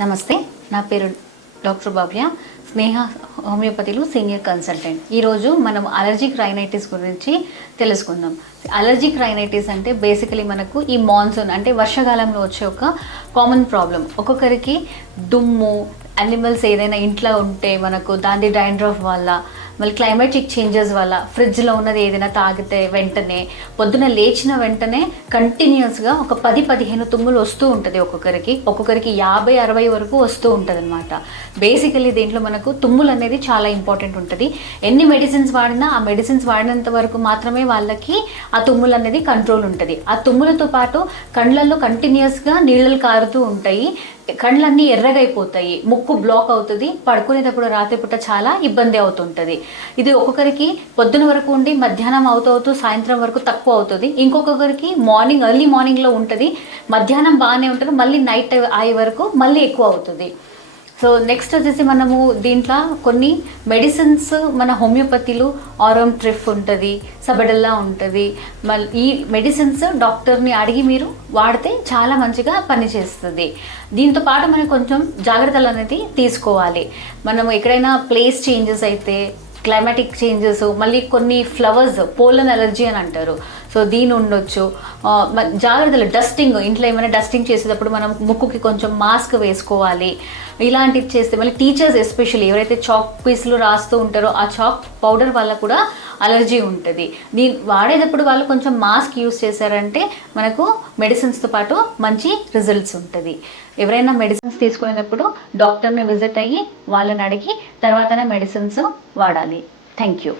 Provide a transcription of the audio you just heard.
నమస్తే, నా పేరు డాక్టర్ భవ్య, స్నేహ హోమియోపతిలో సీనియర్ కన్సల్టెంట్. ఈరోజు మనం అలర్జిక్ రైనైటిస్ గురించి తెలుసుకుందాం. అలర్జిక్ రైనైటిస్ అంటే బేసికలీ మనకు ఈ మాన్సూన్ అంటే వర్షాకాలంలో వచ్చే ఒక కామన్ ప్రాబ్లం. ఒక్కొక్కరికి దుమ్ము, యానిమల్స్ ఏదైనా ఇంట్లో ఉంటే మనకు దాని డాండ్రఫ్ వల్ల, మళ్ళీ క్లైమాటిక్ చేంజెస్ వల్ల ఫ్రిడ్జ్లో ఉన్నది ఏదైనా తాగితే వెంటనే పొద్దున లేచిన వెంటనే కంటిన్యూస్గా ఒక 10-15 తుమ్ములు వస్తూ ఉంటుంది. ఒక్కొక్కరికి 50-60 వరకు వస్తూ ఉంటుంది అనమాట. బేసికలీ దీంట్లో మనకు తుమ్ములు అనేది చాలా ఇంపార్టెంట్ ఉంటుంది. ఎన్ని మెడిసిన్స్ వాడినా ఆ మెడిసిన్స్ వాడినంత వరకు మాత్రమే వాళ్ళకి ఆ తుమ్ములు అనేది కంట్రోల్ ఉంటుంది. ఆ తుమ్ములతో పాటు కళ్ళల్లో కంటిన్యూస్గా నీళ్ళు కారుతూ ఉంటాయి, కళ్ళన్నీ ఎర్రగైపోతాయి, ముక్కు బ్లాక్ అవుతుంది, పడుకునేటప్పుడు రాత్రిపూట చాలా ఇబ్బంది అవుతుంటుంది. ఇది ఒక్కొక్కరికి పొద్దున వరకు ఉండి మధ్యాహ్నం అవుతూ సాయంత్రం వరకు తక్కువ అవుతుంది. ఇంకొకరికి ఎర్లీ మార్నింగ్లో ఉంటుంది, మధ్యాహ్నం బాగానే ఉంటుంది, మళ్ళీ నైట్ అయ్యే వరకు మళ్ళీ ఎక్కువ అవుతుంది. సో నెక్స్ట్ వచ్చేసి మనము దీంట్లో కొన్ని మెడిసిన్స్ మన హోమియోపతిలో ఆరోమ్ ట్రిఫ్ ఉంటుంది, సబడల్లా ఉంటుంది. మళ్ళీ ఈ మెడిసిన్స్ డాక్టర్ని అడిగి మీరు వాడితే చాలా మంచిగా పనిచేస్తుంది. దీంతో పాటు మనం కొంచెం జాగ్రత్తలు అనేది తీసుకోవాలి. మనం ఎక్కడైనా ప్లేస్ చేంజెస్ అయితే, క్లైమాటిక్ చేంజెస్, మళ్ళీ కొన్ని ఫ్లవర్స్ పోలన్ అలర్జీ అని అంటారు, సో దీని ఉండొచ్చు. జాగ్రత్తలు డస్టింగ్, ఇంట్లో ఏమైనా డస్టింగ్ చేసేటప్పుడు మనం ముక్కుకి కొంచెం మాస్క్ వేసుకోవాలి. ఇలాంటివి చేస్తే మళ్ళీ టీచర్స్ ఎస్పెషల్లీ ఎవరైతే చాక్ పీస్లు రాస్తూ ఉంటారో ఆ చాక్ పౌడర్ వల్ల కూడా అలర్జీ ఉంటుంది. దీన్ని వాడేటప్పుడు వాళ్ళు కొంచెం మాస్క్ యూస్ చేశారంటే మనకు మెడిసిన్స్తో పాటు మంచి రిజల్ట్స్ ఉంటుంది. ఎవరైనా మెడిసిన్స్ తీసుకునేటప్పుడు డాక్టర్ని విజిట్ అయ్యి వాళ్ళని అడిగి తర్వాతనే మెడిసిన్స్ వాడాలి. Thank you.